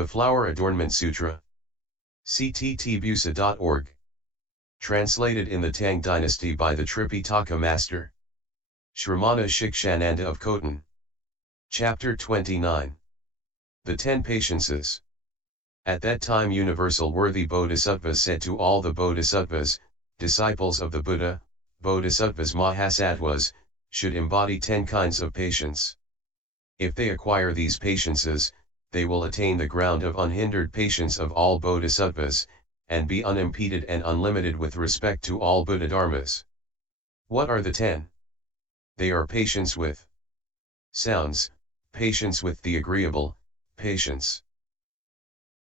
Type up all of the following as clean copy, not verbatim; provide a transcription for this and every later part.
The Flower Adornment Sutra. cttbusa.org. Translated in the Tang Dynasty by the Tripitaka Master Shramana Shikshananda of Khotan. Chapter 29. The 10 Patiences. At that time Universal Worthy Bodhisattva said to all the Bodhisattvas, disciples of the Buddha, Bodhisattvas Mahasattvas, should embody 10 kinds of patience. If they acquire these patiences, they will attain the ground of unhindered patience of all Bodhisattvas, and be unimpeded and unlimited with respect to all Buddhadharmas. What are the 10? They are patience with sounds, patience with the agreeable, patience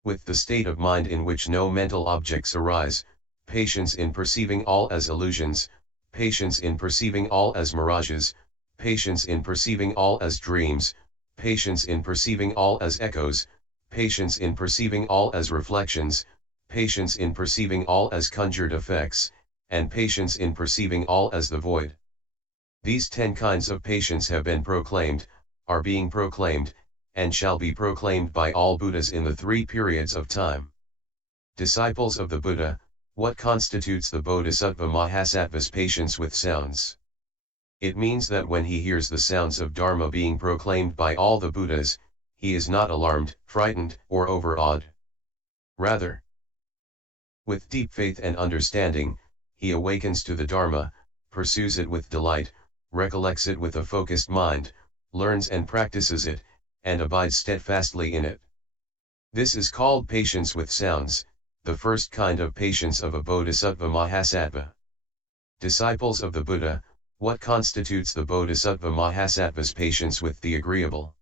with the state of mind in which no mental objects arise, patience in perceiving all as illusions, patience in perceiving all as mirages, patience in perceiving all as dreams, patience in perceiving all as echoes, patience in perceiving all as reflections, patience in perceiving all as conjured effects, and patience in perceiving all as the void. These 10 kinds of patience have been proclaimed, are being proclaimed, and shall be proclaimed by all Buddhas in the 3 periods of time. Disciples of the Buddha, what constitutes the Bodhisattva Mahasattva's patience with sounds? It means that when he hears the sounds of Dharma being proclaimed by all the Buddhas, he is not alarmed, frightened, or overawed. Rather, with deep faith and understanding, he awakens to the Dharma, pursues it with delight, recollects it with a focused mind, learns and practices it, and abides steadfastly in it. This is called patience with sounds, the first kind of patience of a Bodhisattva Mahasattva. Disciples of the Buddha, what constitutes the Bodhisattva Mahasattva's patience with the agreeable?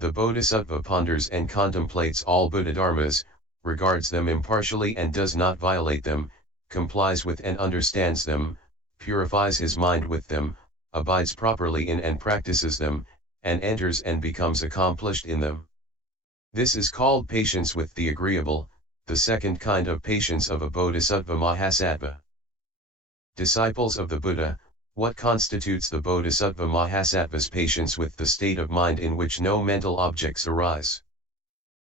The Bodhisattva ponders and contemplates all Buddhadharmas, regards them impartially and does not violate them, complies with and understands them, purifies his mind with them, abides properly in and practices them, and enters and becomes accomplished in them. This is called patience with the agreeable, the second kind of patience of a Bodhisattva Mahasattva. Disciples of the Buddha, what constitutes the Bodhisattva Mahasattva's patience with the state of mind in which no mental objects arise?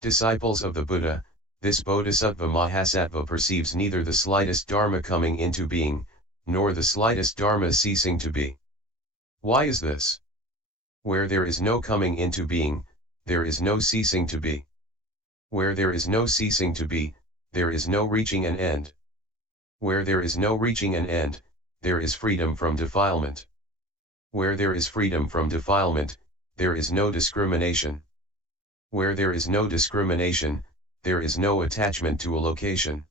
Disciples of the Buddha, this Bodhisattva Mahasattva perceives neither the slightest Dharma coming into being, nor the slightest Dharma ceasing to be. Why is this? Where there is no coming into being, there is no ceasing to be. Where there is no ceasing to be, there is no reaching an end. Where there is no reaching an end, there is freedom from defilement. Where there is freedom from defilement, there is no discrimination. Where there is no discrimination, there is no attachment to a location.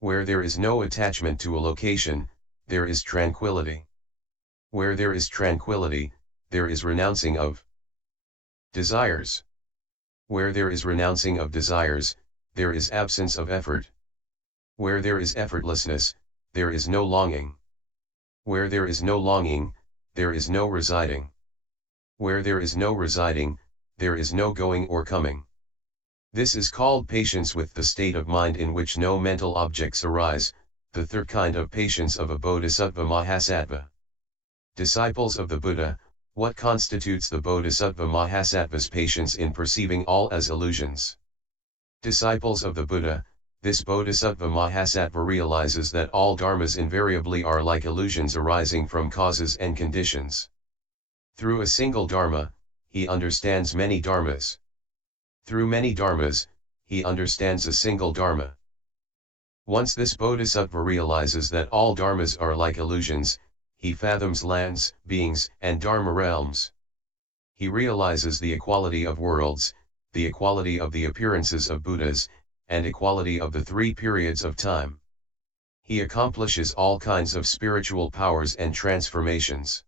Where there is no attachment to a location, there is tranquility. Where there is tranquility, there is renouncing of desires. Where there is renouncing of desires, there is absence of effort. Where there is effortlessness, there is no longing. Where there is no longing, there is no residing. Where there is no residing, there is no going or coming. This is called patience with the state of mind in which no mental objects arise, the third kind of patience of a Bodhisattva Mahasattva. Disciples of the Buddha, what constitutes the Bodhisattva Mahasattva's patience in perceiving all as illusions? Disciples of the Buddha, this Bodhisattva Mahasattva realizes that all dharmas invariably are like illusions arising from causes and conditions. Through a single dharma, he understands many dharmas. Through many dharmas, he understands a single dharma. Once this Bodhisattva realizes that all dharmas are like illusions, he fathoms lands, beings, and dharma realms. He realizes the equality of worlds, the equality of the appearances of Buddhas, and equality of the 3 periods of time. He accomplishes all kinds of spiritual powers and transformations.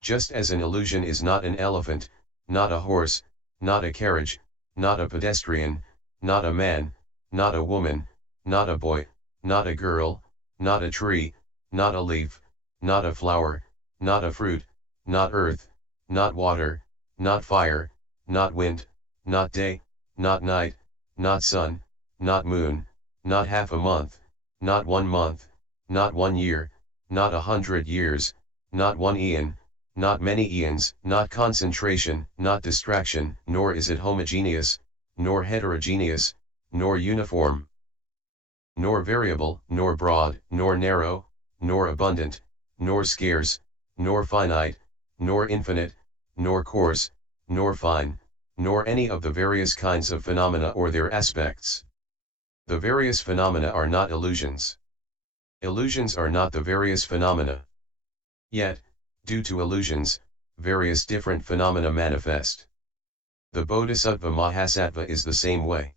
Just as an illusion is not an elephant, not a horse, not a carriage, not a pedestrian, not a man, not a woman, not a boy, not a girl, not a tree, not a leaf, not a flower, not a fruit, not earth, not water, not fire, not wind, not day, not night, not sun, not moon, not half a month, not 1 month, not 1 year, not 100 years, not 1 eon, not many eons, not concentration, not distraction, nor is it homogeneous, nor heterogeneous, nor uniform, nor variable, nor broad, nor narrow, nor abundant, nor scarce, nor finite, nor infinite, nor coarse, nor fine, nor any of the various kinds of phenomena or their aspects. The various phenomena are not illusions. Illusions are not the various phenomena. Yet, due to illusions, various different phenomena manifest. The Bodhisattva Mahasattva is the same way.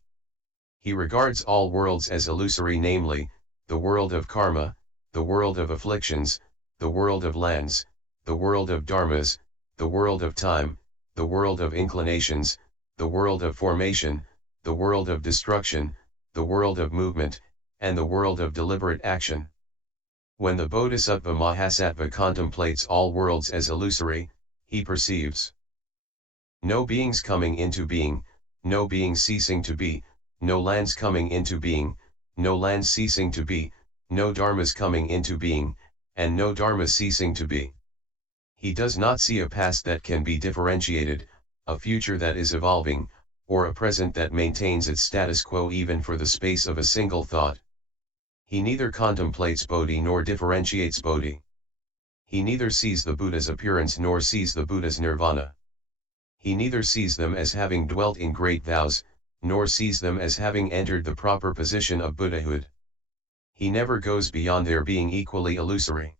He regards all worlds as illusory, namely, the world of karma, the world of afflictions, the world of lands, the world of dharmas, the world of time, the world of inclinations, the world of formation, the world of destruction, the world of movement, and the world of deliberate action. When the Bodhisattva Mahasattva contemplates all worlds as illusory, he perceives no beings coming into being, no beings ceasing to be, no lands coming into being, no lands ceasing to be, no dharmas coming into being, and no dharmas ceasing to be. He does not see a past that can be differentiated, a future that is evolving, or a present that maintains its status quo even for the space of a single thought. He neither contemplates Bodhi nor differentiates Bodhi. He neither sees the Buddha's appearance nor sees the Buddha's nirvana. He neither sees them as having dwelt in great vows, nor sees them as having entered the proper position of Buddhahood. He never goes beyond their being equally illusory.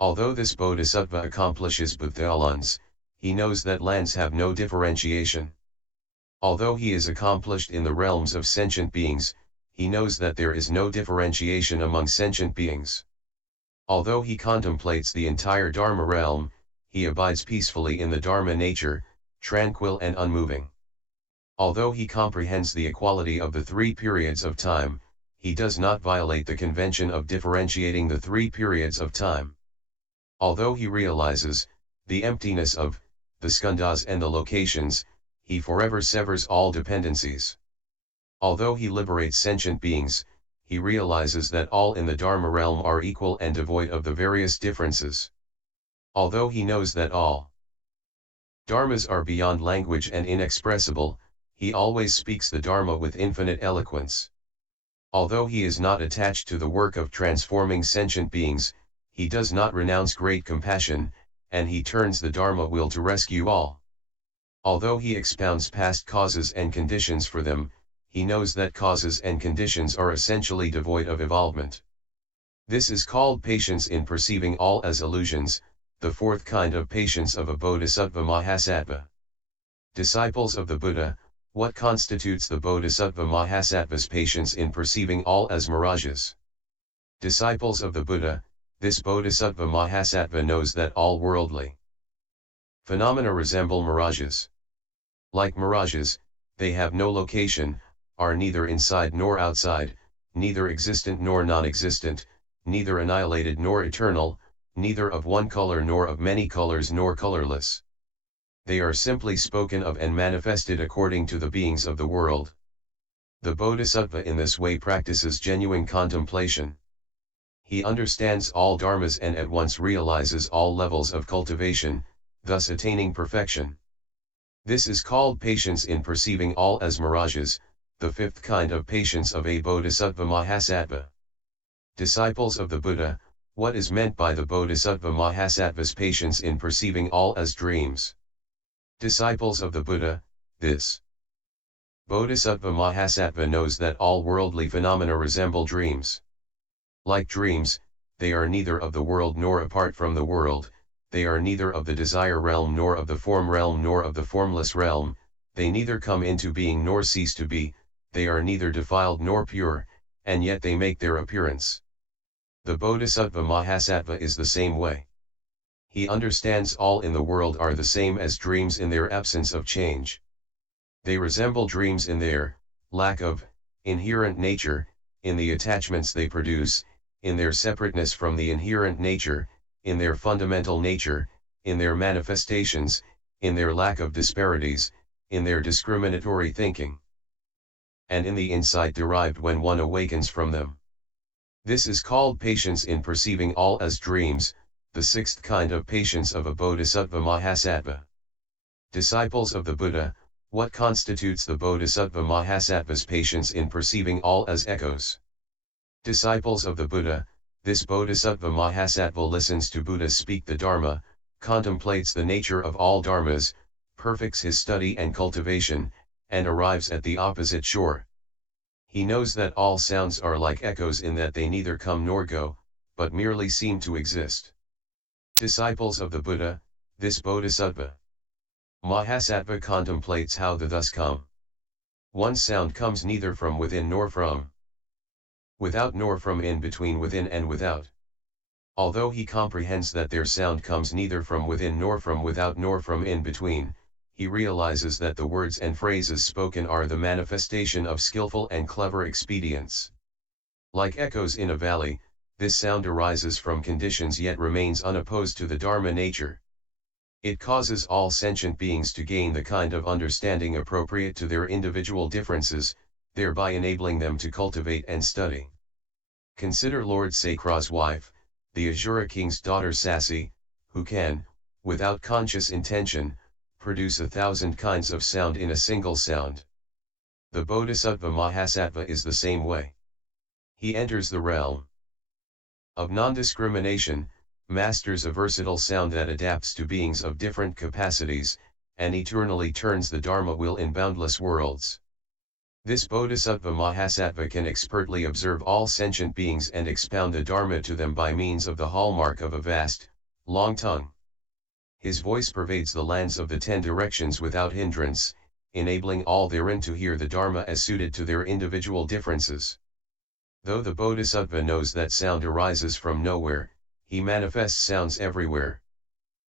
Although this Bodhisattva accomplishes Buddhalans, he knows that lands have no differentiation. Although he is accomplished in the realms of sentient beings, he knows that there is no differentiation among sentient beings. Although he contemplates the entire Dharma realm, he abides peacefully in the Dharma nature, tranquil and unmoving. Although he comprehends the equality of the three periods of time, he does not violate the convention of differentiating the three periods of time. Although he realizes the emptiness of the skandhas and the locations, he forever severs all dependencies. Although he liberates sentient beings, he realizes that all in the Dharma realm are equal and devoid of the various differences. Although he knows that all dharmas are beyond language and inexpressible, he always speaks the Dharma with infinite eloquence. Although he is not attached to the work of transforming sentient beings, he does not renounce great compassion, and he turns the Dharma wheel to rescue all. Although he expounds past causes and conditions for them, he knows that causes and conditions are essentially devoid of evolvement. This is called patience in perceiving all as illusions, the fourth kind of patience of a Bodhisattva Mahasattva. Disciples of the Buddha, what constitutes the Bodhisattva Mahasattva's patience in perceiving all as mirages? Disciples of the Buddha, this Bodhisattva Mahasattva knows that all worldly phenomena resemble mirages. Like mirages, they have no location, are neither inside nor outside, neither existent nor non-existent, neither annihilated nor eternal, neither of one color nor of many colors nor colorless. They are simply spoken of and manifested according to the beings of the world. The Bodhisattva in this way practices genuine contemplation. He understands all dharmas and at once realizes all levels of cultivation, thus attaining perfection. This is called patience in perceiving all as mirages, the fifth kind of patience of a Bodhisattva Mahasattva. Disciples of the Buddha, what is meant by the Bodhisattva Mahasattva's patience in perceiving all as dreams? Disciples of the Buddha, this Bodhisattva Mahasattva knows that all worldly phenomena resemble dreams. Like dreams, they are neither of the world nor apart from the world, they are neither of the desire realm nor of the form realm nor of the formless realm, they neither come into being nor cease to be, they are neither defiled nor pure, and yet they make their appearance. The Bodhisattva Mahasattva is the same way. He understands all in the world are the same as dreams in their absence of change. They resemble dreams in their lack of inherent nature, in the attachments they produce, in their separateness from the inherent nature, in their fundamental nature, in their manifestations, in their lack of disparities, in their discriminatory thinking, and in the insight derived when one awakens from them. This is called patience in perceiving all as dreams, the sixth kind of patience of a Bodhisattva Mahasattva. Disciples of the Buddha, What constitutes the Bodhisattva Mahasattva's patience in perceiving all as echoes? Disciples of the Buddha, this Bodhisattva Mahasattva listens to Buddha speak the Dharma, contemplates the nature of all dharmas, perfects his study and cultivation, and arrives at the opposite shore. He knows that all sounds are like echoes in that they neither come nor go, but merely seem to exist. Disciples of the Buddha, this Bodhisattva Mahasattva contemplates how the thus come. One sound comes neither from within nor from without nor from in between within and without. Although he comprehends that their sound comes neither from within nor from without nor from in between, he realizes that the words and phrases spoken are the manifestation of skillful and clever expedients. Like echoes in a valley, this sound arises from conditions yet remains unopposed to the Dharma nature. It causes all sentient beings to gain the kind of understanding appropriate to their individual differences, thereby enabling them to cultivate and study. Consider Lord Sakra's wife, the Asura king's daughter Sasi, who can, without conscious intention, produce 1,000 kinds of sound in a single sound. The Bodhisattva Mahasattva is the same way. He enters the realm of non-discrimination, masters a versatile sound that adapts to beings of different capacities, and eternally turns the Dharma wheel in boundless worlds. This Bodhisattva Mahasattva can expertly observe all sentient beings and expound the Dharma to them by means of the hallmark of a vast, long tongue. His voice pervades the lands of the 10 directions without hindrance, enabling all therein to hear the Dharma as suited to their individual differences. Though the Bodhisattva knows that sound arises from nowhere, he manifests sounds everywhere.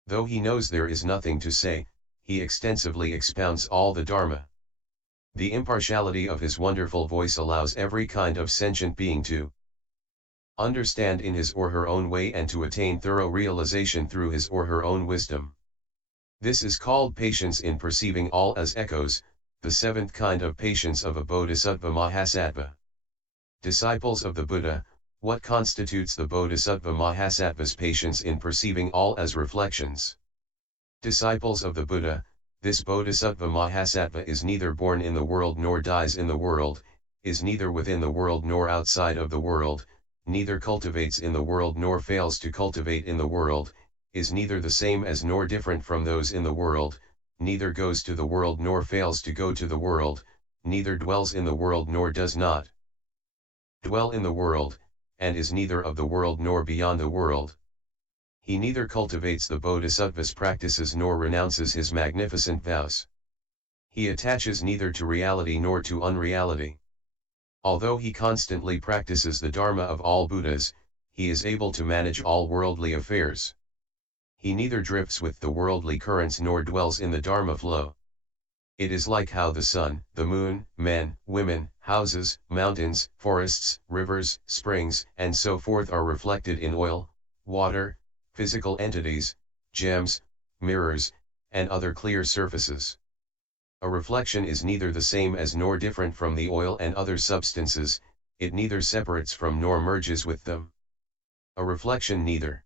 Though he knows there is nothing to say, he extensively expounds all the Dharma. The impartiality of his wonderful voice allows every kind of sentient being to understand in his or her own way and to attain thorough realization through his or her own wisdom. This is called patience in perceiving all as echoes, the 7th kind of patience of a Bodhisattva Mahasattva. Disciples of the Buddha, what constitutes the Bodhisattva Mahasattva's patience in perceiving all as reflections? Disciples of the Buddha, this Bodhisattva Mahasattva is neither born in the world nor dies in the world, is neither within the world nor outside of the world, neither cultivates in the world nor fails to cultivate in the world, is neither the same as nor different from those in the world, neither goes to the world nor fails to go to the world, neither dwells in the world nor does not dwell in the world, and is neither of the world nor beyond the world. He neither cultivates the Bodhisattva's practices nor renounces his magnificent vows. He attaches neither to reality nor to unreality. Although he constantly practices the Dharma of all Buddhas, he is able to manage all worldly affairs. He neither drifts with the worldly currents nor dwells in the Dharma flow. It is like how the sun, the moon, men, women, houses, mountains, forests, rivers, springs, and so forth are reflected in oil, water, physical entities, gems, mirrors, and other clear surfaces. A reflection is neither the same as nor different from the oil and other substances, it neither separates from nor merges with them. A reflection neither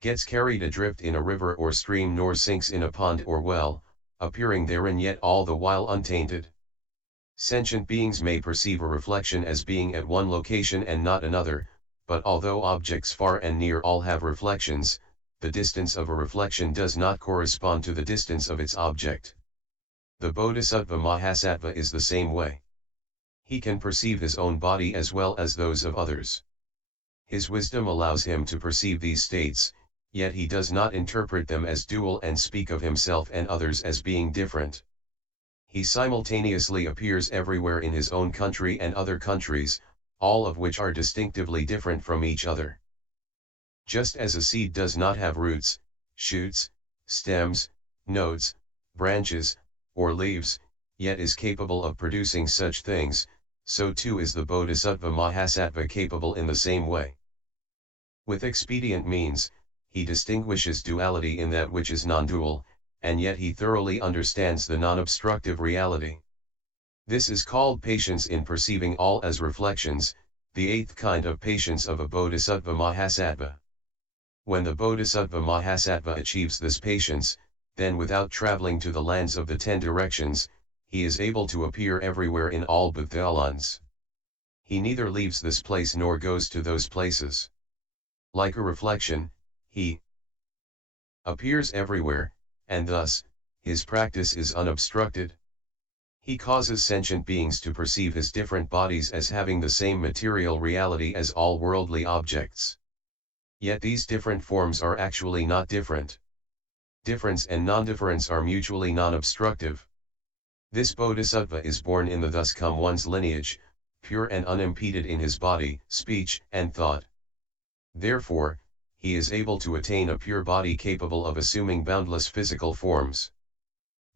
gets carried adrift in a river or stream nor sinks in a pond or well, appearing therein yet all the while untainted. Sentient beings may perceive a reflection as being at one location and not another, but although objects far and near all have reflections, the distance of a reflection does not correspond to the distance of its object. The Bodhisattva Mahasattva is the same way. He can perceive his own body as well as those of others. His wisdom allows him to perceive these states, yet he does not interpret them as dual and speak of himself and others as being different. He simultaneously appears everywhere in his own country and other countries, all of which are distinctively different from each other. Just as a seed does not have roots, shoots, stems, nodes, branches, or leaves, yet is capable of producing such things, so too is the Bodhisattva Mahasattva capable in the same way. With expedient means, he distinguishes duality in that which is non-dual, and yet he thoroughly understands the non-obstructive reality. This is called patience in perceiving all as reflections, the 8th kind of patience of a Bodhisattva Mahasattva. When the Bodhisattva Mahasattva achieves this patience, then without traveling to the lands of the 10 directions, he is able to appear everywhere in all but the eons. He neither leaves this place nor goes to those places. Like a reflection, he appears everywhere, and thus, his practice is unobstructed. He causes sentient beings to perceive his different bodies as having the same material reality as all worldly objects. Yet these different forms are actually not different. Difference and non-difference are mutually non-obstructive. This Bodhisattva is born in the thus come one's lineage, pure and unimpeded in his body, speech, and thought. Therefore, he is able to attain a pure body capable of assuming boundless physical forms.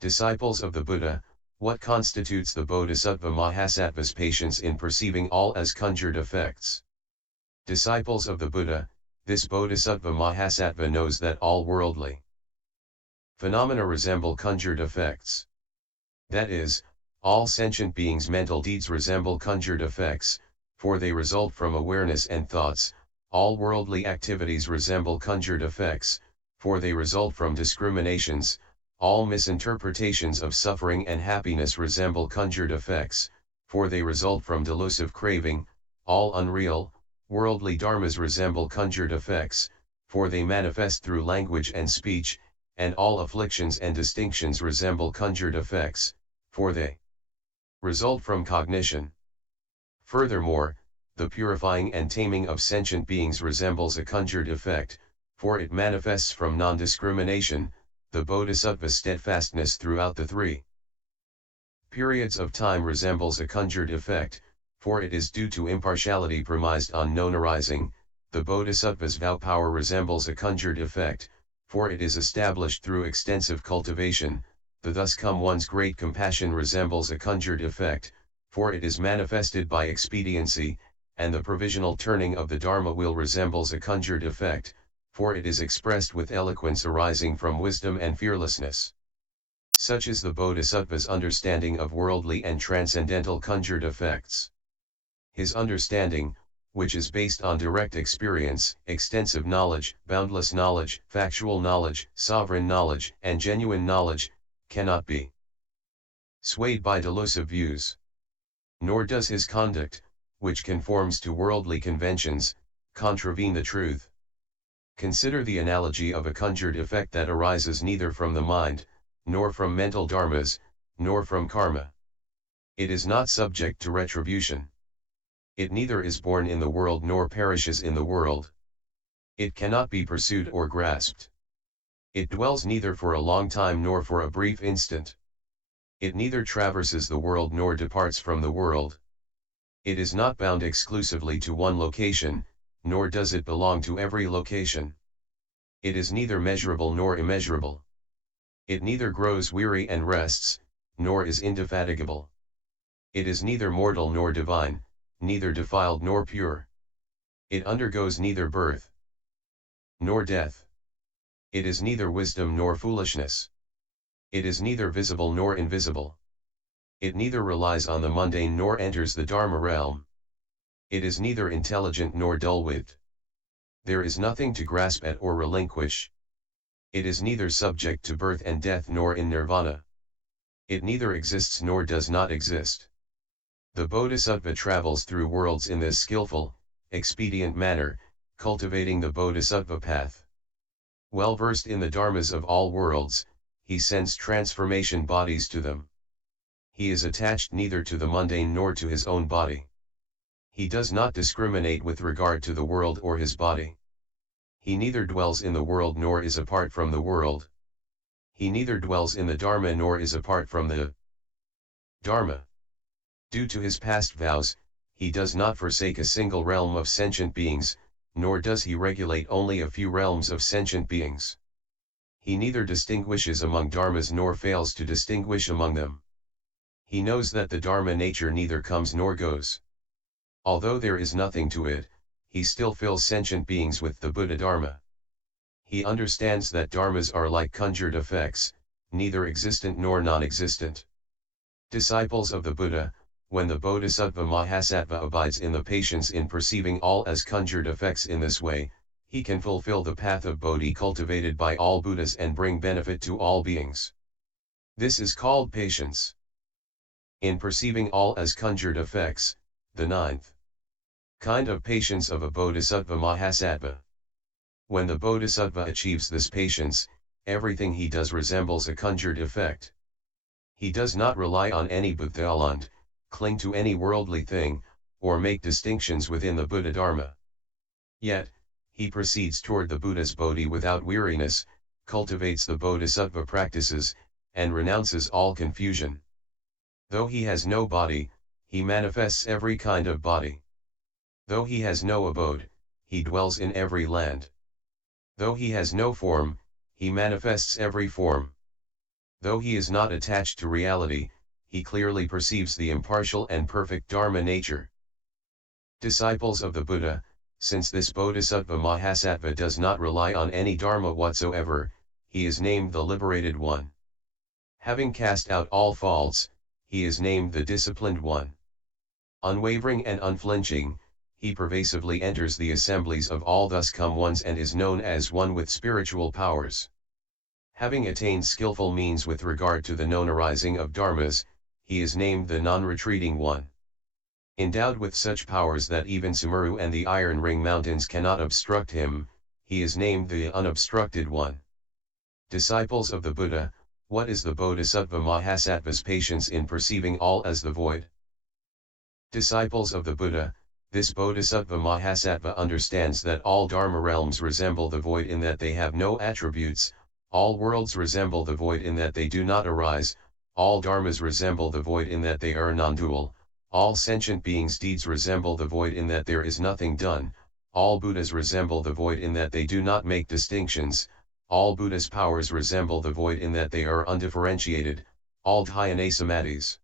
Disciples of the Buddha, what constitutes the Bodhisattva Mahasattva's patience in perceiving all as conjured effects? Disciples of the Buddha, this Bodhisattva Mahasattva knows that all worldly phenomena resemble conjured effects. That is, all sentient beings' mental deeds resemble conjured effects, for they result from awareness and thoughts. All worldly activities resemble conjured effects, for they result from discriminations. All misinterpretations of suffering and happiness resemble conjured effects, for they result from delusive craving. All unreal, worldly dharmas resemble conjured effects, for they manifest through language and speech, and all afflictions and distinctions resemble conjured effects, for they result from cognition. Furthermore, the purifying and taming of sentient beings resembles a conjured effect, for it manifests from non-discrimination. The Bodhisattva's steadfastness throughout the 3 periods of time resembles a conjured effect, for it is due to impartiality premised on known arising. The Bodhisattva's vow power resembles a conjured effect, for it is established through extensive cultivation. The thus come one's great compassion resembles a conjured effect, for it is manifested by expediency, and the provisional turning of the Dharma wheel resembles a conjured effect, for it is expressed with eloquence arising from wisdom and fearlessness. Such is the Bodhisattva's understanding of worldly and transcendental conjured effects. His understanding, which is based on direct experience, extensive knowledge, boundless knowledge, factual knowledge, sovereign knowledge, and genuine knowledge, cannot be swayed by delusive views. Nor does his conduct, which conforms to worldly conventions, contravene the truth. Consider the analogy of a conjured effect that arises neither from the mind, nor from mental dharmas, nor from karma. It is not subject to retribution. It neither is born in the world nor perishes in the world. It cannot be pursued or grasped. It dwells neither for a long time nor for a brief instant. It neither traverses the world nor departs from the world. It is not bound exclusively to one location, nor does it belong to every location. It is neither measurable nor immeasurable. It neither grows weary and rests, nor is indefatigable. It is neither mortal nor divine, neither defiled nor pure. It undergoes neither birth nor death. It is neither wisdom nor foolishness. It is neither visible nor invisible. It neither relies on the mundane nor enters the Dharma realm. It is neither intelligent nor dull-witted. There is nothing to grasp at or relinquish. It is neither subject to birth and death nor in nirvana. It neither exists nor does not exist. The Bodhisattva travels through worlds in this skillful, expedient manner, cultivating the Bodhisattva path. Well versed in the dharmas of all worlds, he sends transformation bodies to them. He is attached neither to the mundane nor to his own body. He does not discriminate with regard to the world or his body. He neither dwells in the world nor is apart from the world. He neither dwells in the Dharma nor is apart from the Dharma. Due to his past vows, he does not forsake a single realm of sentient beings, nor does he regulate only a few realms of sentient beings. He neither distinguishes among dharmas nor fails to distinguish among them. He knows that the Dharma nature neither comes nor goes. Although there is nothing to it, he still fills sentient beings with the Buddhadharma. He understands that dharmas are like conjured effects, neither existent nor non-existent. Disciples of the Buddha, when the Bodhisattva Mahasattva abides in the patience in perceiving all as conjured effects in this way, He can fulfill the path of Bodhi cultivated by all Buddhas and bring benefit to all beings. This is called patience. In perceiving all as conjured effects, the ninth kind of patience of a Bodhisattva Mahasattva. When the Bodhisattva achieves this patience, everything he does resembles a conjured effect. He does not rely on any Buddhalund, cling to any worldly thing, or make distinctions within the Buddhadharma. Yet, he proceeds toward the Buddha's Bodhi without weariness, cultivates the Bodhisattva practices, and renounces all confusion. Though he has no body, he manifests every kind of body. Though he has no abode, he dwells in every land. Though he has no form, he manifests every form. Though he is not attached to reality, he clearly perceives the impartial and perfect Dharma nature. Disciples of the Buddha, since this Bodhisattva Mahasattva does not rely on any Dharma whatsoever, he is named the liberated one. Having cast out all faults, he is named the disciplined one. Unwavering and unflinching, he pervasively enters the assemblies of all thus come ones and is known as one with spiritual powers. Having attained skillful means with regard to the known arising of dharmas, he is named the non-retreating one. Endowed with such powers that even Sumeru and the Iron Ring Mountains cannot obstruct him, he is named the unobstructed one. Disciples of the Buddha, what is the Bodhisattva Mahasattva's patience in perceiving all as the void? Disciples of the Buddha, this Bodhisattva Mahasattva understands that all Dharma realms resemble the void in that they have no attributes, all worlds resemble the void in that they do not arise, all Dharmas resemble the void in that they are non-dual, all sentient beings' deeds resemble the void in that there is nothing done, all Buddhas resemble the void in that they do not make distinctions, all Buddha's powers resemble the void in that they are undifferentiated, all dhyana samadhis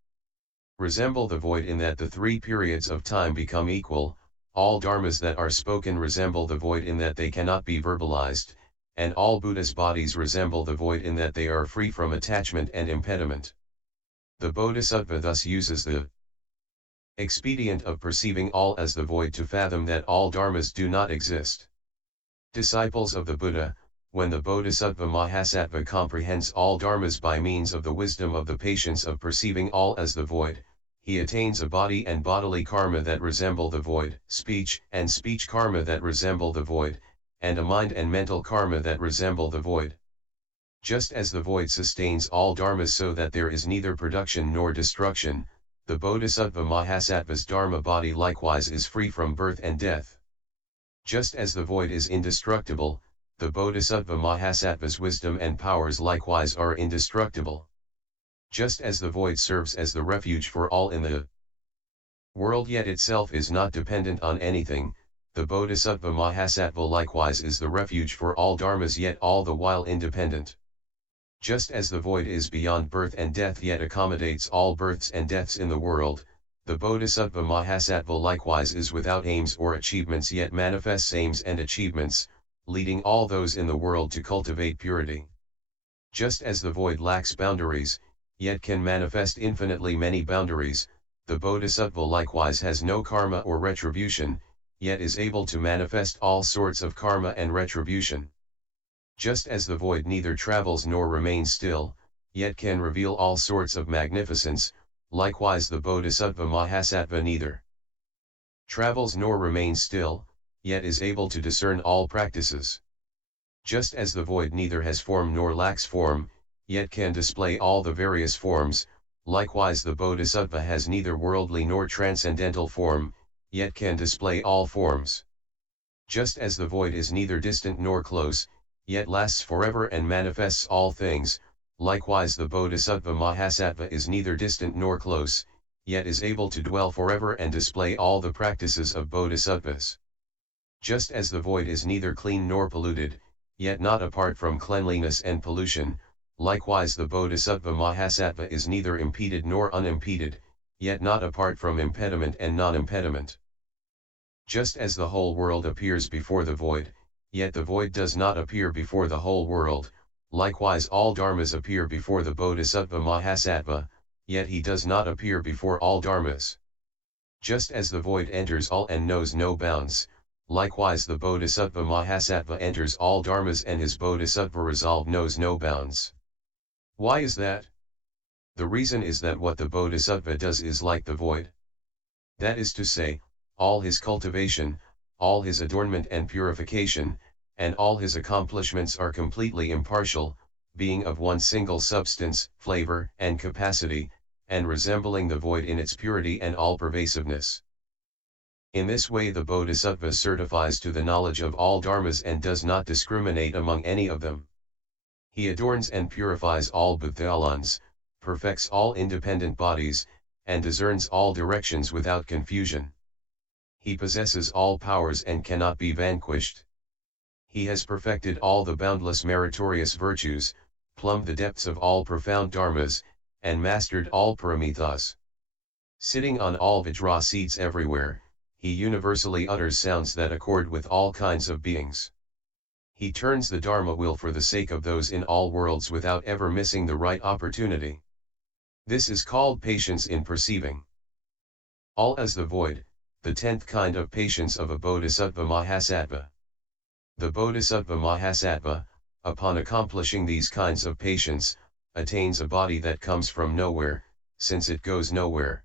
resemble the void in that the three periods of time become equal, all dharmas that are spoken resemble the void in that they cannot be verbalized, and all Buddha's bodies resemble the void in that they are free from attachment and impediment. The Bodhisattva thus uses the expedient of perceiving all as the void to fathom that all dharmas do not exist. Disciples of the Buddha, when the Bodhisattva Mahasattva comprehends all dharmas by means of the wisdom of the patience of perceiving all as the void, he attains a body and bodily karma that resemble the void, speech and speech karma that resemble the void, and a mind and mental karma that resemble the void. Just as the void sustains all dharmas so that there is neither production nor destruction, the Bodhisattva Mahasattva's dharma body likewise is free from birth and death. Just as the void is indestructible, the Bodhisattva Mahasattva's wisdom and powers likewise are indestructible. Just as the void serves as the refuge for all in the world yet itself is not dependent on anything, the Bodhisattva Mahasattva likewise is the refuge for all dharmas yet all the while independent. Just as the void is beyond birth and death yet accommodates all births and deaths in the world, the Bodhisattva Mahasattva likewise is without aims or achievements yet manifests aims and achievements, leading all those in the world to cultivate purity. Just as the void lacks boundaries, yet can manifest infinitely many boundaries, the Bodhisattva likewise has no karma or retribution, yet is able to manifest all sorts of karma and retribution. Just as the void neither travels nor remains still, yet can reveal all sorts of magnificence, likewise the Bodhisattva Mahasattva neither travels nor remains still, yet is able to discern all practices. Just as the void neither has form nor lacks form, yet can display all the various forms, likewise the Bodhisattva has neither worldly nor transcendental form, yet can display all forms. Just as the void is neither distant nor close, yet lasts forever and manifests all things, likewise the Bodhisattva Mahasattva is neither distant nor close, yet is able to dwell forever and display all the practices of Bodhisattvas. Just as the void is neither clean nor polluted, yet not apart from cleanliness and pollution, likewise the Bodhisattva Mahasattva is neither impeded nor unimpeded, yet not apart from impediment and non-impediment. Just as the whole world appears before the void, yet the void does not appear before the whole world, likewise all dharmas appear before the Bodhisattva Mahasattva, yet he does not appear before all dharmas. Just as the void enters all and knows no bounds, Likewise the Bodhisattva Mahasattva enters all dharmas and his Bodhisattva resolve knows no bounds. Why is that? The reason is that what the Bodhisattva does is like the void. That is to say, all his cultivation, all his adornment and purification, and all his accomplishments are completely impartial, being of one single substance, flavor, and capacity, and resembling the void in its purity and all-pervasiveness. In this way the Bodhisattva certifies to the knowledge of all dharmas and does not discriminate among any of them. He adorns and purifies all Buddhalans, perfects all independent bodies, and discerns all directions without confusion. He possesses all powers and cannot be vanquished. He has perfected all the boundless meritorious virtues, plumbed the depths of all profound dharmas, and mastered all paramithas. Sitting on all Vajra seats everywhere, he universally utters sounds that accord with all kinds of beings. He turns the Dharma wheel for the sake of those in all worlds without ever missing the right opportunity. This is called patience in perceiving. All as the void, the 10th kind of patience of a Bodhisattva Mahasattva. The Bodhisattva Mahasattva, upon accomplishing these kinds of patience, attains a body that comes from nowhere, since it goes nowhere.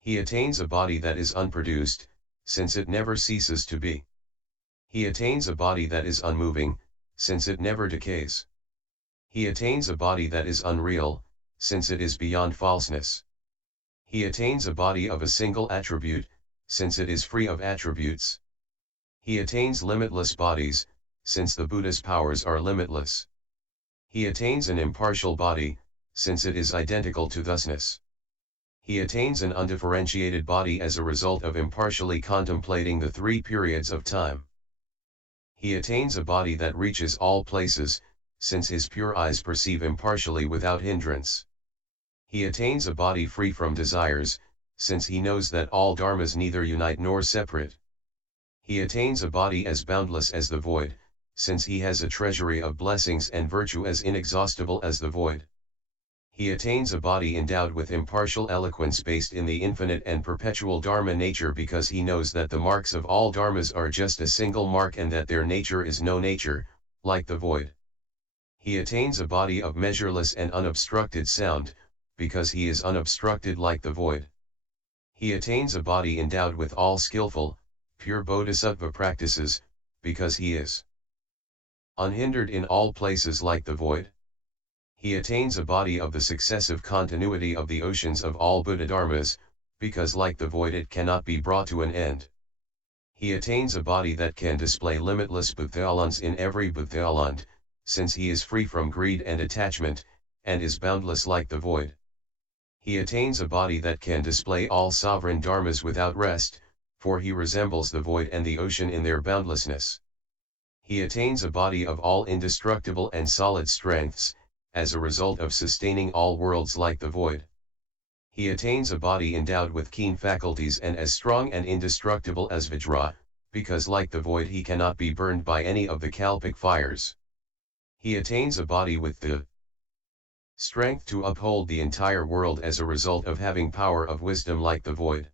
He attains a body that is unproduced, since it never ceases to be. He attains a body that is unmoving, since it never decays. He attains a body that is unreal, since it is beyond falseness. He attains a body of a single attribute, since it is free of attributes. He attains limitless bodies, since the Buddha's powers are limitless. He attains an impartial body, since it is identical to thusness. He attains an undifferentiated body as a result of impartially contemplating the 3 periods of time. He attains a body that reaches all places, since his pure eyes perceive impartially without hindrance. He attains a body free from desires, since he knows that all dharmas neither unite nor separate. He attains a body as boundless as the void, since he has a treasury of blessings and virtue as inexhaustible as the void. He attains a body endowed with impartial eloquence based in the infinite and perpetual Dharma nature because he knows that the marks of all dharmas are just a single mark and that their nature is no nature, like the void. He attains a body of measureless and unobstructed sound, because he is unobstructed like the void. He attains a body endowed with all skillful, pure bodhisattva practices, because he is unhindered in all places like the void. He attains a body of the successive continuity of the oceans of all Buddhadharmas, because like the void it cannot be brought to an end. He attains a body that can display limitless Buddhalans in every Buddhaland, since he is free from greed and attachment, and is boundless like the void. He attains a body that can display all sovereign dharmas without rest, for he resembles the void and the ocean in their boundlessness. He attains a body of all indestructible and solid strengths, as a result of sustaining all worlds like the void. He attains a body endowed with keen faculties and as strong and indestructible as Vajra, because like the void he cannot be burned by any of the kalpic fires. He attains a body with the strength to uphold the entire world as a result of having power of wisdom like the void.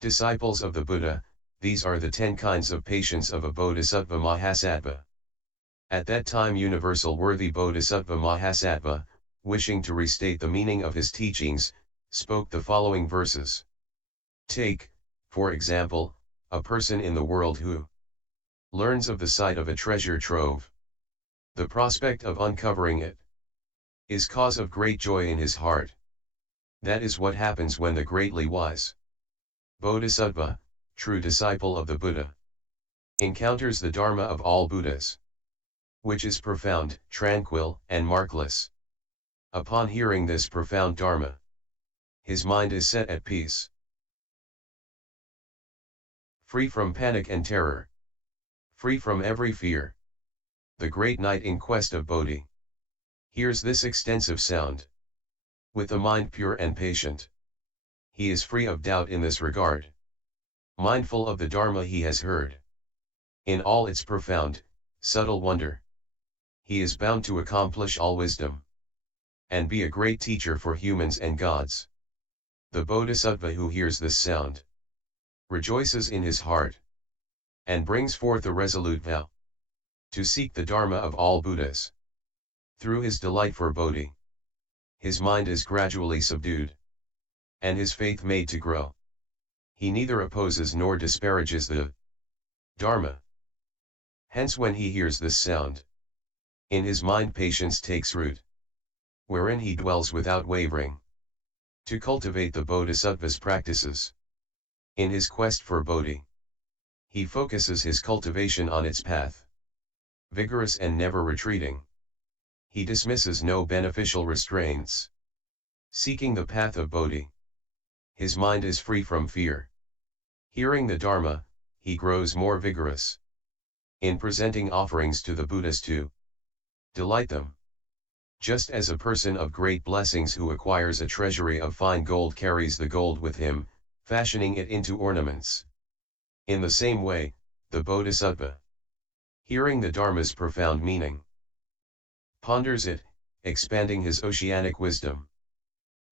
Disciples of the Buddha, these are the 10 kinds of patience of a Bodhisattva Mahasattva. At that time universal worthy Bodhisattva Mahasattva, wishing to restate the meaning of his teachings, spoke the following verses. Take, for example, a person in the world who learns of the sight of a treasure trove. The prospect of uncovering it is cause of great joy in his heart. That is what happens when the greatly wise Bodhisattva, true disciple of the Buddha, encounters the Dharma of all Buddhas, which is profound, tranquil, and markless. Upon hearing this profound Dharma, his mind is set at peace, free from panic and terror, free from every fear. The great knight in quest of Bodhi hears this extensive sound. With a mind pure and patient, he is free of doubt in this regard, mindful of the Dharma he has heard, in all its profound, subtle wonder. He is bound to accomplish all wisdom, and be a great teacher for humans and gods. The Bodhisattva who hears this sound rejoices in his heart. and brings forth a resolute vow to seek the Dharma of all Buddhas. Through his delight for Bodhi, his mind is gradually subdued, and his faith made to grow. He neither opposes nor disparages the Dharma. Hence when he hears this sound, in his mind patience takes root, wherein he dwells without wavering, to cultivate the Bodhisattva's practices. In his quest for Bodhi, he focuses his cultivation on its path, vigorous and never retreating. He dismisses no beneficial restraints. Seeking the path of Bodhi, his mind is free from fear. Hearing the Dharma, he grows more vigorous in presenting offerings to the Buddhas to delight them. Just as a person of great blessings who acquires a treasury of fine gold carries the gold with him, fashioning it into ornaments. In the same way, the Bodhisattva, hearing the Dharma's profound meaning, ponders it, expanding his oceanic wisdom,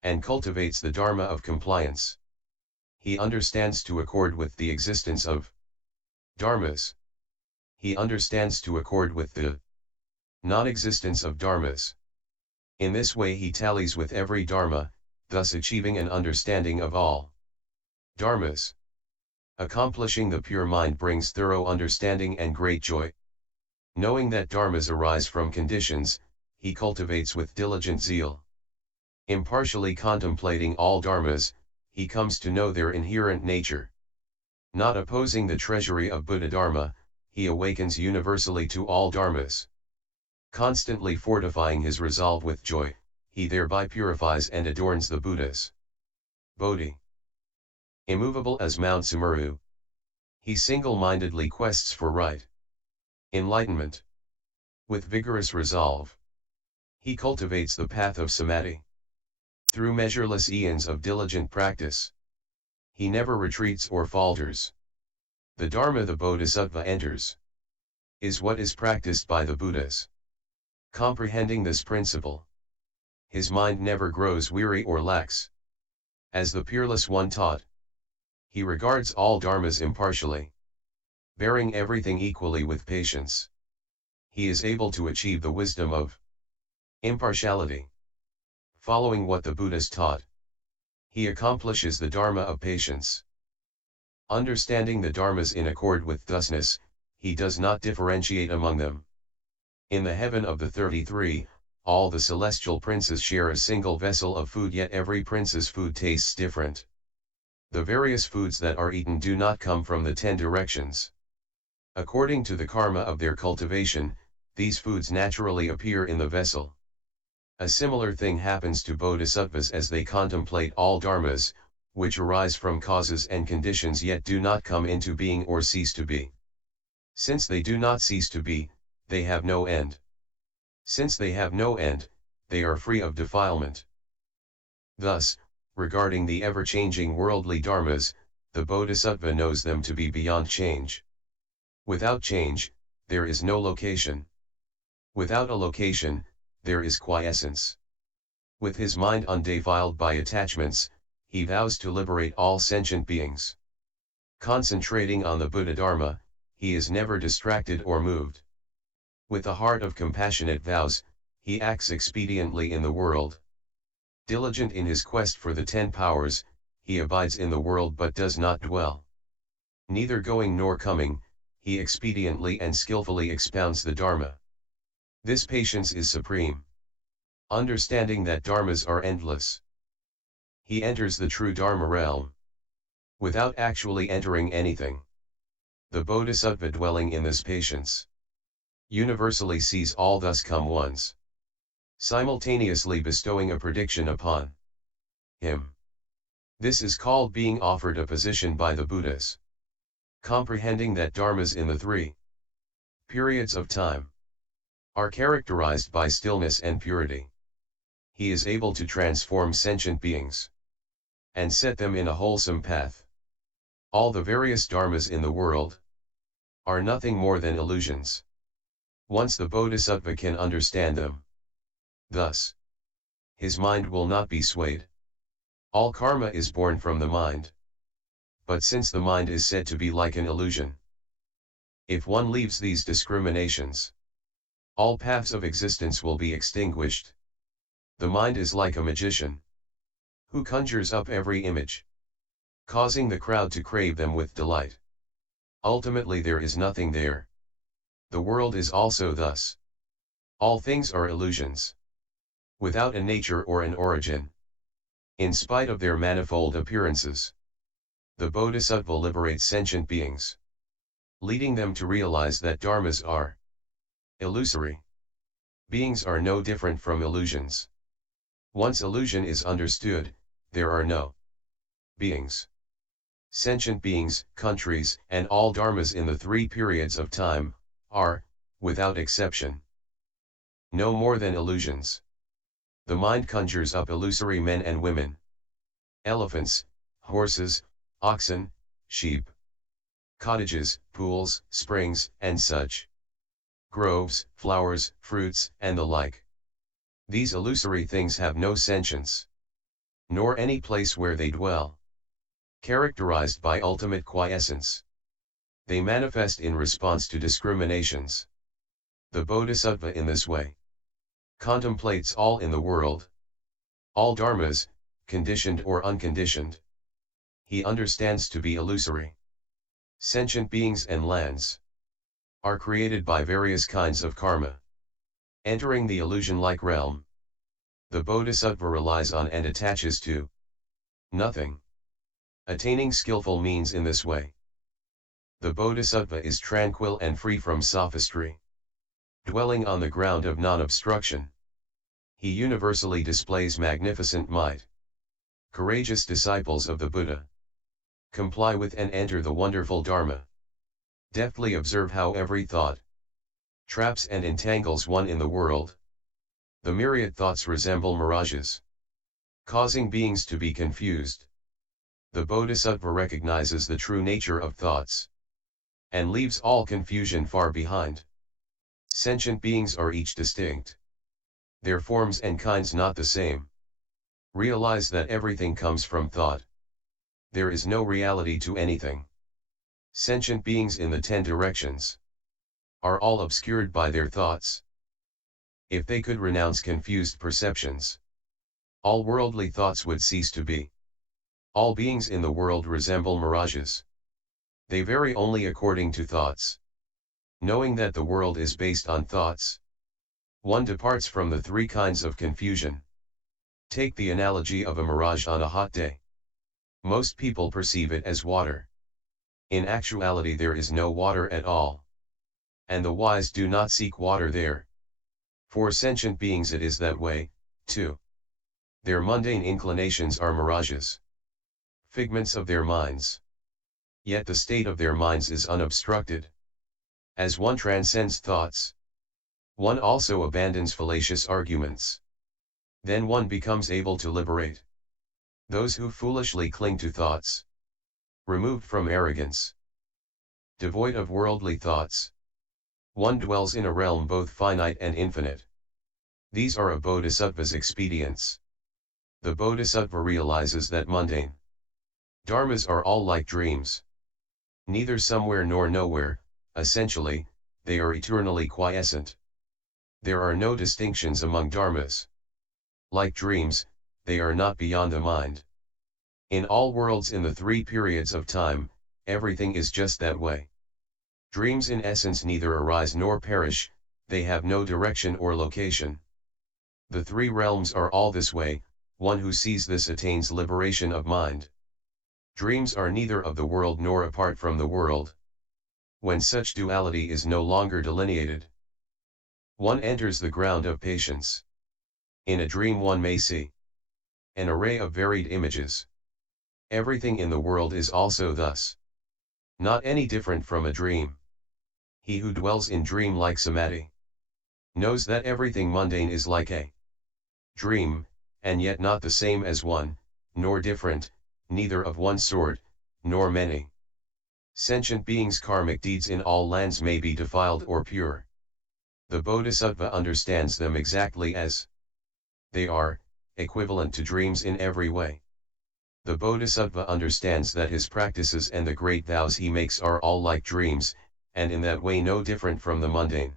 and cultivates the Dharma of compliance. He understands to accord with the existence of Dharmas. He understands to accord with the non-existence of Dharmas. In this way he tallies with every Dharma, thus achieving an understanding of all Dharmas. Accomplishing the pure mind brings thorough understanding and great joy. Knowing that Dharmas arise from conditions, he cultivates with diligent zeal. Impartially contemplating all Dharmas, he comes to know their inherent nature. Not opposing the treasury of Buddhadharma, he awakens universally to all Dharmas. Constantly fortifying his resolve with joy, he thereby purifies and adorns the Buddhas. Bodhi. Immovable as Mount Sumeru, he single-mindedly quests for right enlightenment. With vigorous resolve, he cultivates the path of samadhi. Through measureless eons of diligent practice, he never retreats or falters. The Dharma the Bodhisattva enters is what is practiced by the Buddhas. Comprehending this principle, his mind never grows weary or lax. As the Peerless One taught, he regards all Dharmas impartially, bearing everything equally with patience. He is able to achieve the wisdom of impartiality. Following what the Buddhas taught, he accomplishes the Dharma of patience. Understanding the Dharmas in accord with thusness, he does not differentiate among them. In the heaven of the 33, all the celestial princes share a single vessel of food, yet every prince's food tastes different. The various foods that are eaten do not come from the 10 directions. According to the karma of their cultivation, these foods naturally appear in the vessel. A similar thing happens to bodhisattvas as they contemplate all dharmas, which arise from causes and conditions yet do not come into being or cease to be. Since they do not cease to be, they have no end. Since they have no end, they are free of defilement. Thus, regarding the ever-changing worldly dharmas, the bodhisattva knows them to be beyond change. Without change, there is no location. Without a location, there is quiescence. With his mind undefiled by attachments, he vows to liberate all sentient beings. Concentrating on the Buddhadharma, he is never distracted or moved. With a heart of compassionate vows, he acts expediently in the world. Diligent in his quest for the 10 powers, he abides in the world but does not dwell. Neither going nor coming, he expediently and skillfully expounds the Dharma. This patience is supreme. Understanding that Dharmas are endless, he enters the true Dharma realm, without actually entering anything. The Bodhisattva dwelling in this patience universally sees all thus come ones, simultaneously bestowing a prediction upon him. This is called being offered a position by the Buddhas. Comprehending that dharmas in the 3 periods of time are characterized by stillness and purity, he is able to transform sentient beings and set them in a wholesome path. All the various dharmas in the world are nothing more than illusions, once the Bodhisattva can understand them. Thus, his mind will not be swayed. All karma is born from the mind. But since the mind is said to be like an illusion, If one leaves these discriminations, all paths of existence will be extinguished. The mind is like a magician, who conjures up every image, causing the crowd to crave them with delight. Ultimately there is nothing there. The world is also thus. All things are illusions, without a nature or an origin. In spite of their manifold appearances, the Bodhisattva liberates sentient beings, leading them to realize that dharmas are illusory. Beings are no different from illusions. Once illusion is understood, there are no beings. Sentient beings, countries, and all dharmas in the three periods of time, are, without exception, no more than illusions. The mind conjures up illusory men and women, elephants, horses, oxen, sheep, cottages, pools, springs, and such, groves, flowers, fruits, and the like. These illusory things have no sentience, nor any place where they dwell. Characterized by ultimate quiescence, they manifest in response to discriminations. The Bodhisattva in this way contemplates all in the world, all dharmas, conditioned or unconditioned, he understands to be illusory. Sentient beings and lands are created by various kinds of karma. Entering the illusion-like realm, the Bodhisattva relies on and attaches to nothing. Attaining skillful means in this way. The Bodhisattva is tranquil and free from sophistry, dwelling on the ground of non-obstruction. He universally displays magnificent might. Courageous disciples of the Buddha comply with and enter the wonderful Dharma. Deftly observe how every thought traps and entangles one in the world. The myriad thoughts resemble mirages, causing beings to be confused. The Bodhisattva recognizes the true nature of thoughts, and leaves all confusion far behind. Sentient beings are each distinct, their forms and kinds not the same. Realize that everything comes from thought. There is no reality to anything. Sentient beings in the 10 directions are all obscured by their thoughts. If they could renounce confused perceptions, all worldly thoughts would cease to be. All beings in the world resemble mirages. They vary only according to thoughts. Knowing that the world is based on thoughts, one departs from the 3 kinds of confusion. Take the analogy of a mirage on a hot day. Most people perceive it as water. In actuality there is no water at all. And the wise do not seek water there. For sentient beings it is that way, too. Their mundane inclinations are mirages, figments of their minds. Yet the state of their minds is unobstructed. As one transcends thoughts, one also abandons fallacious arguments. Then one becomes able to liberate those who foolishly cling to thoughts. Removed from arrogance, devoid of worldly thoughts, one dwells in a realm both finite and infinite. These are a Bodhisattva's expedients. The Bodhisattva realizes that mundane dharmas are all like dreams. Neither somewhere nor nowhere, essentially, they are eternally quiescent. There are no distinctions among dharmas. Like dreams, they are not beyond the mind. In all worlds in the 3 periods of time, everything is just that way. Dreams in essence neither arise nor perish, they have no direction or location. The 3 realms are all this way, one who sees this attains liberation of mind. Dreams are neither of the world nor apart from the world. When such duality is no longer delineated, one enters the ground of patience. In a dream one may see an array of varied images. Everything in the world is also thus, not any different from a dream. He who dwells in dream-like samadhi knows that everything mundane is like a dream, and yet not the same as one, nor different, neither of one sort, nor many. Sentient beings' karmic deeds in all lands may be defiled or pure. The Bodhisattva understands them exactly as they are, equivalent to dreams in every way. The Bodhisattva understands that his practices and the great vows he makes are all like dreams, and in that way no different from the mundane.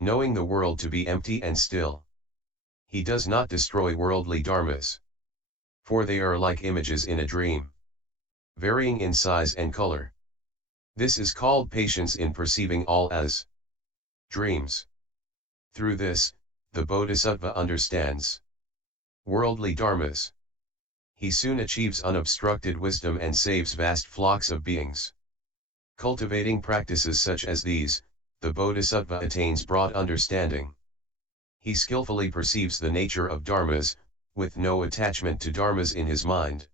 Knowing the world to be empty and still, he does not destroy worldly dharmas, for they are like images in a dream, varying in size and color. This is called patience in perceiving all as dreams. Through this, the Bodhisattva understands worldly dharmas. He soon achieves unobstructed wisdom and saves vast flocks of beings. Cultivating practices such as these, the Bodhisattva attains broad understanding. He skillfully perceives the nature of dharmas, with no attachment to dharmas in his mind.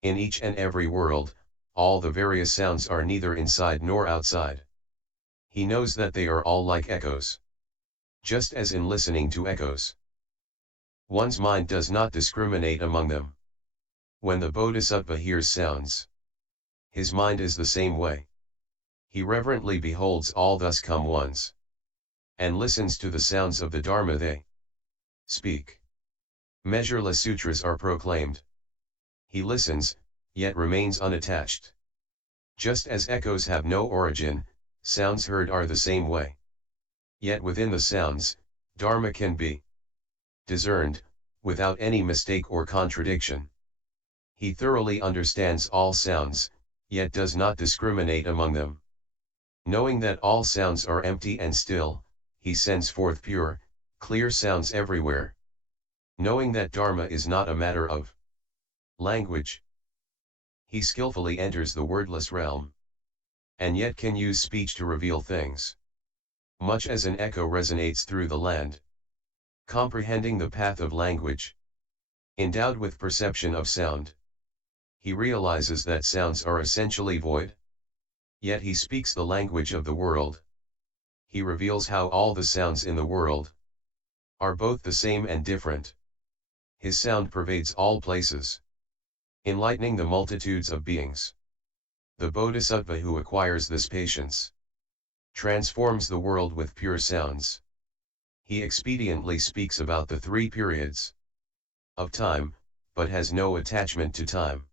In each and every world, all the various sounds are neither inside nor outside. He knows that they are all like echoes. Just as in listening to echoes, one's mind does not discriminate among them. When the Bodhisattva hears sounds, his mind is the same way. He reverently beholds all thus come ones, and listens to the sounds of the Dharma they speak. Measureless sutras are proclaimed. He listens, yet remains unattached. Just as echoes have no origin, sounds heard are the same way. Yet within the sounds, Dharma can be discerned, without any mistake or contradiction. He thoroughly understands all sounds, yet does not discriminate among them. Knowing that all sounds are empty and still, he sends forth pure, clear sounds everywhere. Knowing that Dharma is not a matter of language, he skillfully enters the wordless realm, and yet can use speech to reveal things. Much as an echo resonates through the land. Comprehending the path of language, endowed with perception of sound, he realizes that sounds are essentially void. Yet he speaks the language of the world. He reveals how all the sounds in the world are both the same and different. His sound pervades all places, enlightening the multitudes of beings. The Bodhisattva who acquires this patience transforms the world with pure sounds. He expediently speaks about the three periods of time, but has no attachment to time.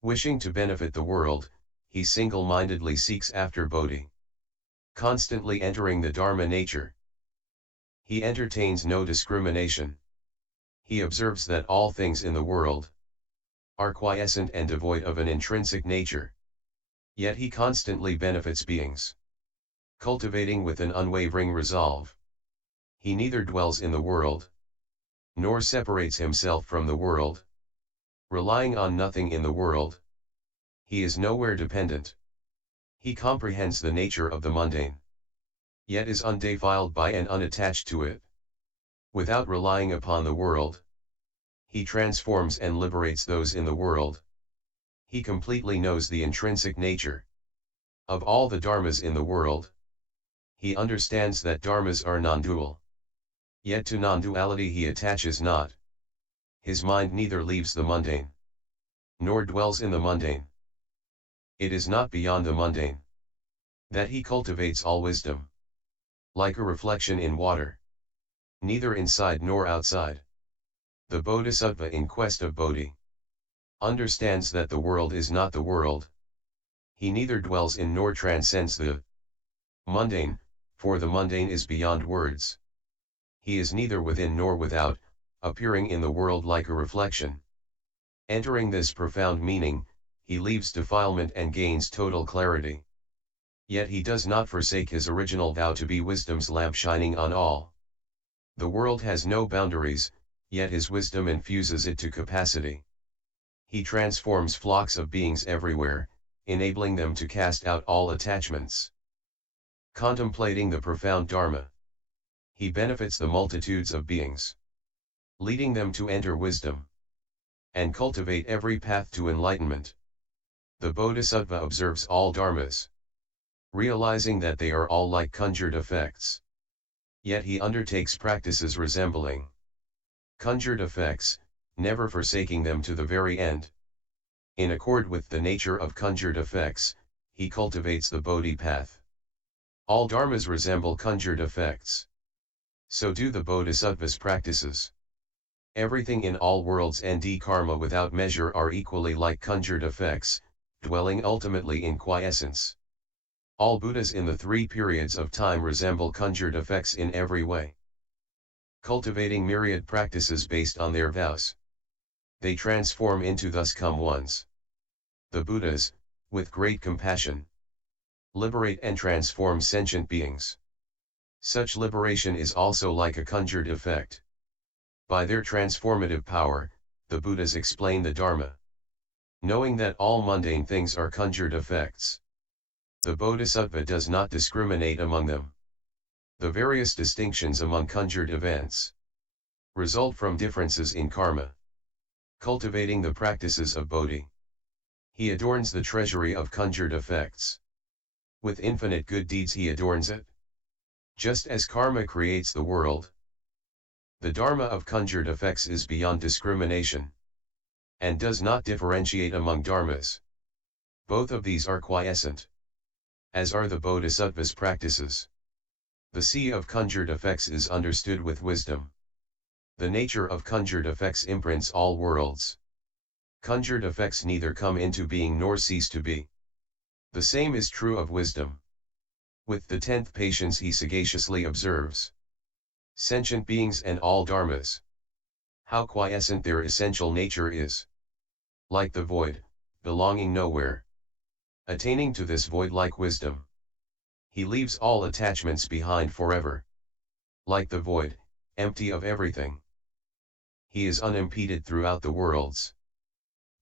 Wishing to benefit the world, he single-mindedly seeks after Bodhi, constantly entering the Dharma nature. He entertains no discrimination. He observes that all things in the world are quiescent and devoid of an intrinsic nature. Yet he constantly benefits beings, cultivating with an unwavering resolve. He neither dwells in the world, nor separates himself from the world, relying on nothing in the world. He is nowhere dependent. He comprehends the nature of the mundane, yet is undefiled by and unattached to it. Without relying upon the world, he transforms and liberates those in the world. He completely knows the intrinsic nature of all the dharmas in the world. He understands that dharmas are non-dual. Yet to non-duality he attaches not. His mind neither leaves the mundane, nor dwells in the mundane. It is not beyond the mundane that he cultivates all wisdom, like a reflection in water, neither inside nor outside. The Bodhisattva in quest of Bodhi understands that the world is not the world. He neither dwells in nor transcends the mundane, for the mundane is beyond words. He is neither within nor without, appearing in the world like a reflection. Entering this profound meaning, he leaves defilement and gains total clarity. Yet he does not forsake his original vow to be wisdom's lamp shining on all. The world has no boundaries, yet his wisdom infuses it to capacity. He transforms flocks of beings everywhere, enabling them to cast out all attachments. Contemplating the profound Dharma, he benefits the multitudes of beings, leading them to enter wisdom and cultivate every path to enlightenment. The Bodhisattva observes all dharmas, realizing that they are all like conjured effects. Yet he undertakes practices resembling conjured effects, never forsaking them to the very end. In accord with the nature of conjured effects, he cultivates the Bodhi path. All dharmas resemble conjured effects. So do the Bodhisattva's practices. Everything in all worlds and karma without measure are equally like conjured effects, dwelling ultimately in quiescence. All Buddhas in the three periods of time resemble conjured effects in every way. Cultivating myriad practices based on their vows, they transform into thus come ones. The Buddhas, with great compassion, liberate and transform sentient beings. Such liberation is also like a conjured effect. By their transformative power, the Buddhas explain the Dharma. Knowing that all mundane things are conjured effects, the Bodhisattva does not discriminate among them. The various distinctions among conjured events result from differences in karma. Cultivating the practices of Bodhi, he adorns the treasury of conjured effects. With infinite good deeds he adorns it. Just as karma creates the world, the Dharma of conjured effects is beyond discrimination, and does not differentiate among dharmas. Both of these are quiescent, as are the Bodhisattva's practices. The sea of conjured effects is understood with wisdom. The nature of conjured effects imprints all worlds. Conjured effects neither come into being nor cease to be. The same is true of wisdom. With the 10th patience he sagaciously observes sentient beings and all dharmas, how quiescent their essential nature is. Like the void, belonging nowhere. Attaining to this void-like wisdom, he leaves all attachments behind forever. Like the void, empty of everything, he is unimpeded throughout the worlds.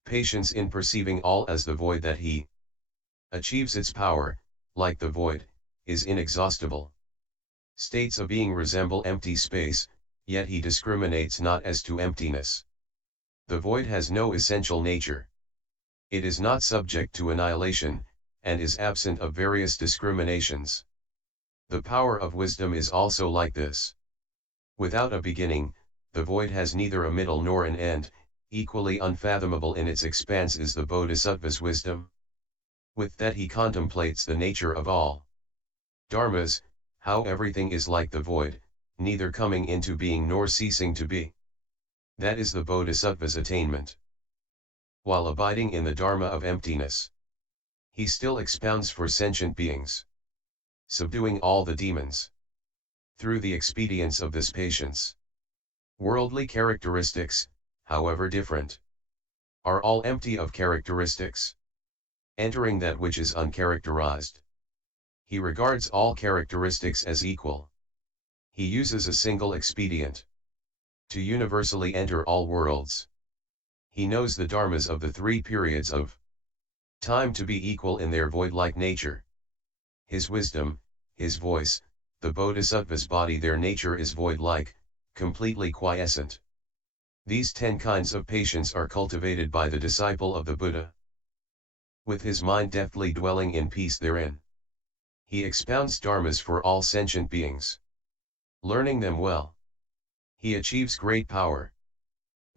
Patience in perceiving all as the void that he achieves its power, like the void, is inexhaustible. States of being resemble empty space, yet he discriminates not as to emptiness. The void has no essential nature. It is not subject to annihilation, and is absent of various discriminations. The power of wisdom is also like this. Without a beginning, the void has neither a middle nor an end. Equally unfathomable in its expanse is the Bodhisattva's wisdom. With that he contemplates the nature of all dharmas, how everything is like the void, neither coming into being nor ceasing to be. That is the Bodhisattva's attainment. While abiding in the Dharma of emptiness, he still expounds for sentient beings, subduing all the demons. Through the expedience of this patience, worldly characteristics, however different, are all empty of characteristics. Entering that which is uncharacterized, he regards all characteristics as equal. He uses a single expedient to universally enter all worlds. He knows the dharmas of the three periods of time to be equal in their void-like nature. His wisdom, his voice, the Bodhisattva's body, their nature is void-like, completely quiescent. These 10 kinds of patience are cultivated by the disciple of the Buddha. With his mind deftly dwelling in peace therein, he expounds dharmas for all sentient beings. Learning them well, he achieves great power.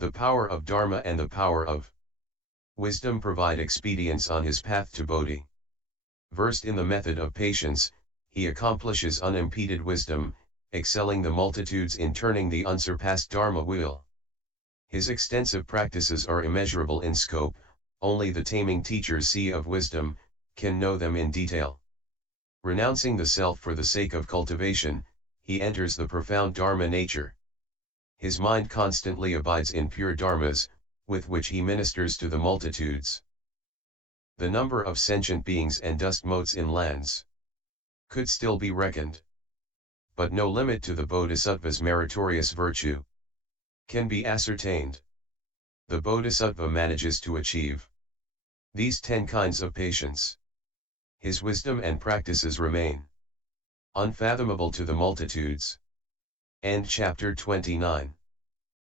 The power of Dharma and the power of wisdom provide expedience on his path to Bodhi. Versed in the method of patience, he accomplishes unimpeded wisdom, excelling the multitudes in turning the unsurpassed Dharma wheel. His extensive practices are immeasurable in scope, only the taming teacher's sea of wisdom can know them in detail. Renouncing the self for the sake of cultivation, he enters the profound Dharma nature. His mind constantly abides in pure dharmas, with which he ministers to the multitudes. The number of sentient beings and dust motes in lands could still be reckoned, but no limit to the Bodhisattva's meritorious virtue can be ascertained. The Bodhisattva manages to achieve these 10 kinds of patience. His wisdom and practices remain unfathomable to the multitudes. End chapter 29.